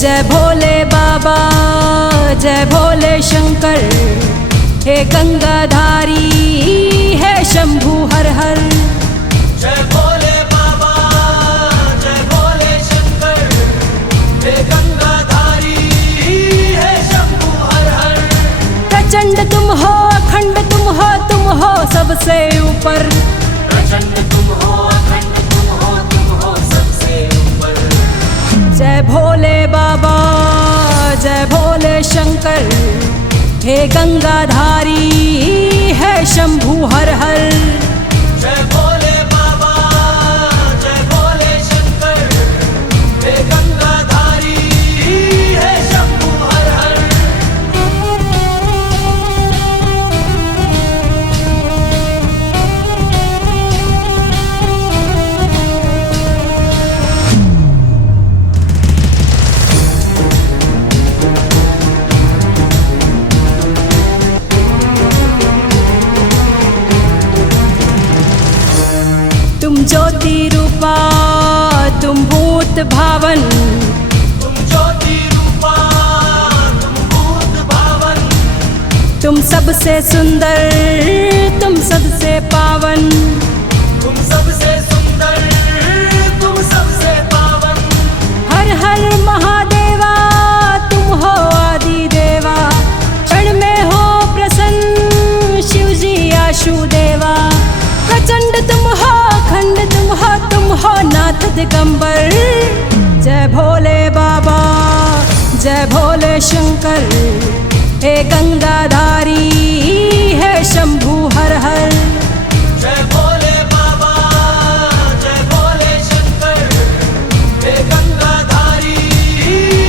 जय भोले बाबा, जय भोले शंकर, हे गंगाधारी, हे शंभू हर हर। जय भोले बाबा, जय भोले शंकर, हे गंगाधारी, हे शंभू हर हर। प्रचंड तुम हो, अखंड तुम हो सबसे ऊपर। प्रचंड तुम हो, अखंड तुम हो सबसे ऊपर। जय भोले बाबा, जय भोले शंकर, हे गंगाधारी, हे शंभू हर हर। जय भोले बाबा, जय भोले शंकर, हे गंगाधारी, हे शंभू हर हर। तुम ज्योति रूपा, तुम भूत भावन, तुम ज्योति रूपा, तुम भूत भावन। तुम सबसे सुंदर, तुम सबसे पावन। तुम सबसे सुंदर, तुम सबसे पावन। हर हर महादेवा, तुम हो आदि देवा। क्षण में हो प्रसन्न शिव जी आशु देवा। प्रचंड तुम हो, अखंड तुम हो नाथ दिगंबर। जय भोले बाबा, जय भोले शंकर, हे गंगाधारी, हे शंभू हर हर। जय भोले बाबा, जय भोले शंकर, हे गंगाधारी,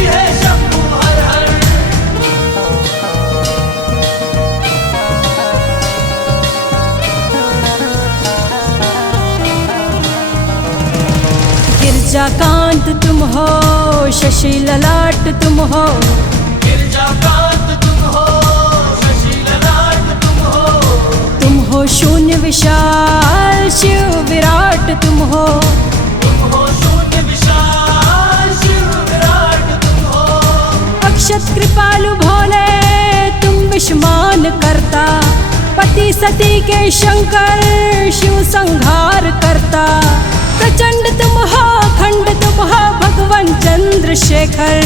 हे शंभू हर हर। गिरजाकांत तुम हो, शशि ललाट तुम हो। गिरजाकांत तुम हो, शशि ललाट तुम हो शून्य विशाल शिव विराट तुम हो। हो शून्य विशाल शिव विराट तुम हो। अक्षत कृपालु भोले तुम विषमान करता। पति सती के शंकर शिव संहार करता। प्रचंड तुम हो, अखंड तुम हो भगवान चंद्रशेखर।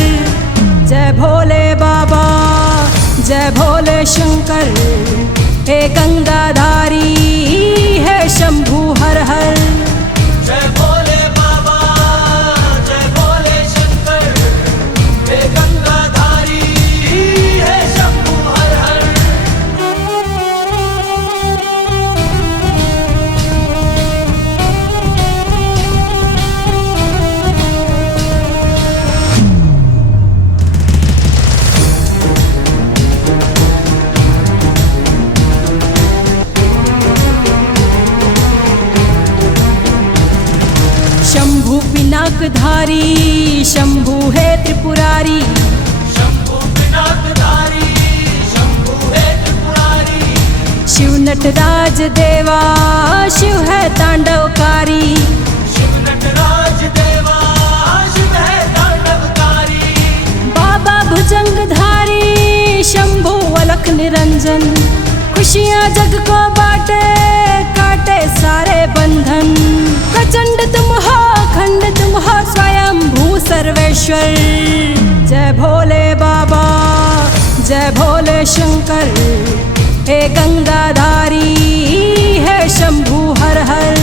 जय भोले बाबा, जय भोले शंकर, हे गंगाधारी, हे शंभू हर हर। जय भोले बाबा, जय भोले शंकर, हे गंगाधारी, हे शंभू हर हर। शंभु पिनाकधारी, शंभु है त्रिपुरारी। शंभु पिनाकधारी, शंभु है त्रिपुरारी। शिव नटराज देवा, शिव है तांडवकारी। शिव नटराज देवा, शिव है तांडवकारी। बाबा भुजंगधारी, शंभु अलख निरंजन। खुशियाँ जग को बांटे, काटे सारे बंधन। प्रचंड तुम हो, अखंड तुम हो स्वयंभू सर्वेश्वर। जय भोले बाबा, जय भोले शंकर, हे गंगाधारी, हे शंभू हर हर।